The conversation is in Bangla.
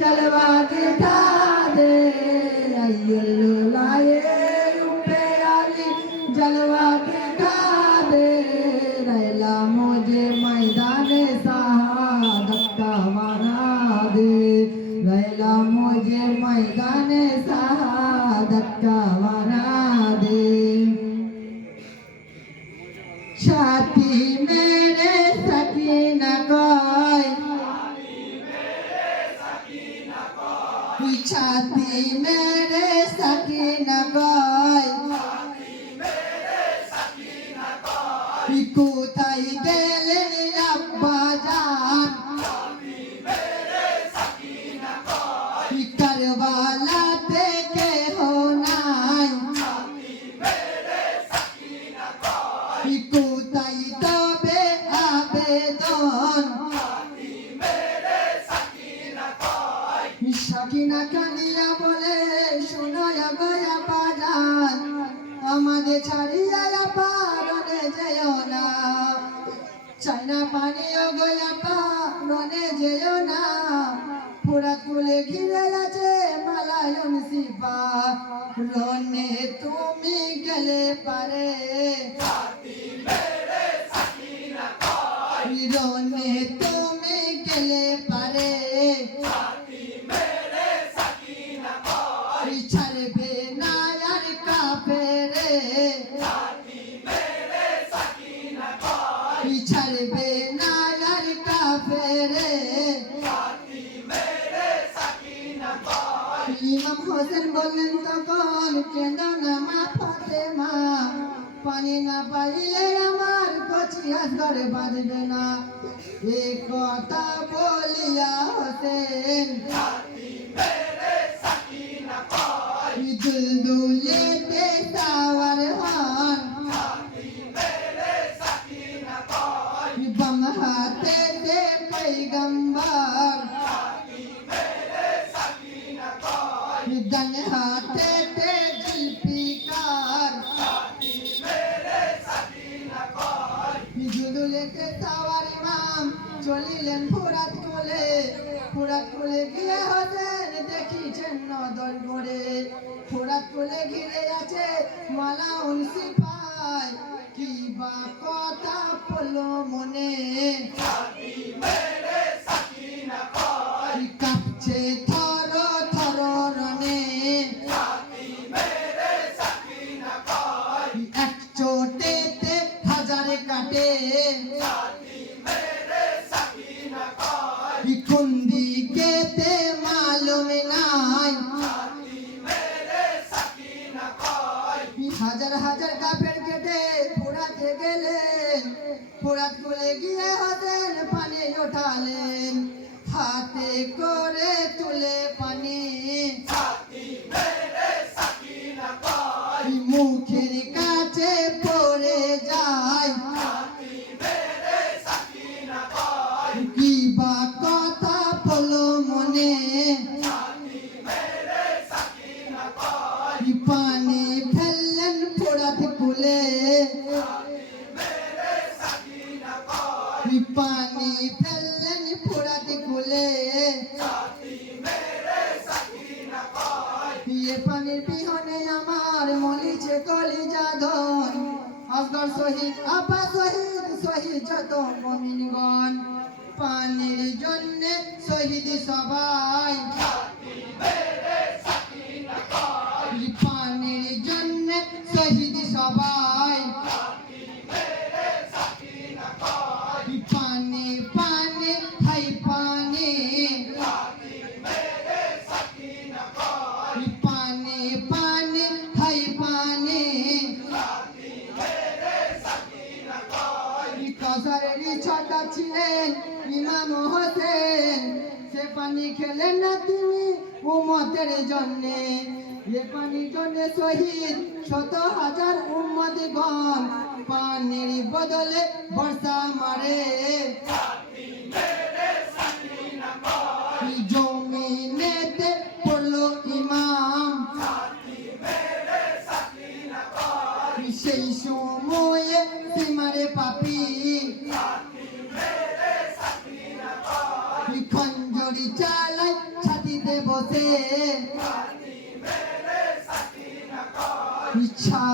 जलवा दिखा दे लाए पे अली जलवा दिखा दे रैला मुझे मैदान शहादत का बना दे रैला मुझे मैदान शहादत का बना दे छाती मेरे सकीना कोई छाती मेरे सकीना कोई কোথায় গেলেন আব্বা জান কারবালাতে কেহ নাই কোথায় তবে আবেদন সাকিনা কানিয়া বলে শোনায়া গয়া বাজান আমাদের ছাড়িয়া পারনে যেও না চাইনা পানিও গয়া পারনে যেও না পুরা তুলে ঘিরে আছে মালায়ন সিপা রনে তুমি গেলে পারে রনে তুমি গেলে পারে ছাড়বে না আর কাফেরে ছাড়বে না আর কাফেরে ইমাম হোসেন বললেন তখন কেঁদো না মা ফাতেমা পানি না পাইলে আমার কচি আসগর বাঁধবে না এ কথা বলিয়া হোসেন দুলদুলেতে সাওয়ার হন বাম হাতেতে পয়গম্বর ডান হাতেতে জুলফিকার দুলদুলেতে সাওয়ার ইমাম চলিলেন ফুরাত কোলে গিয়ে হতেন দেখিছেন নদল করে ফুরাত কোলে ঘিরে আছে মালাউন সিপাই কি বা কথা পড়লো মনে কাঁপছে থর থর রনে এক চোটেতে হাজার কাটে কোন দিকেতে মালুম নাই হাজার হাজার কাপের কেটে পোড়াতে গেলেন পোড়াত কোলে গিয়ে হতেন পানি ওঠালেন হাতে করে তুলে পানি মুখের কাছে পড়ে যায় কি বা কথা বলো মনে পানি ফেললেন পোড়াত কোলে পানি ফেললেন পোড়াত কোলে এ পানির বিহনে আমার মলিছে কলিজা ধন আসগর শহীদ আপা শহীদ যত মুমিনগণ পানির জন্যে শহীদ সবাই পানির জন্যে শহীদ সবাই পানি পানি হাই পানি পানি পানি হাই পানি কসারের ছাতা ছিলেন ইমাম হোসেন সে পানি খেলেন না তিনি উম্মতের জন্যে এ পানির জন্যে শহীদ শত হাজার উম্মতগণ পানির বদলে বর্ষা মারে জমিনেতে পড়লো ইমাম সেই সময়ে সীমারে পাপি খঞ্জরি চালাই ইচ্ছা